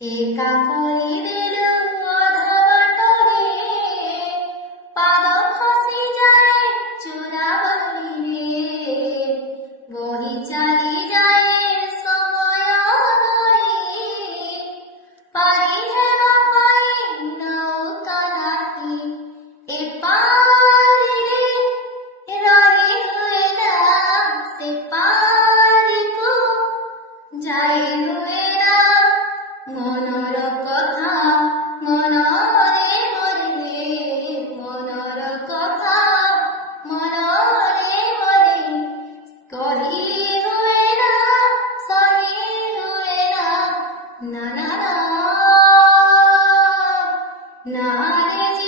একা করিবেল অধা বাটরে, পাদ খসি যায় চূড়াবালিরে। বহি চালি যায় সময় নই, পারি হেবা পাই নৌকা নাহি। এপারিরে রহি হুয়ে না, সেপারিকো যাই হুয়ে না। মনর কথা মনরে মরে, মনর কথা মনরে মরে। কহি হুয়ে না, সহি হুয়ে না, না না না, না রে।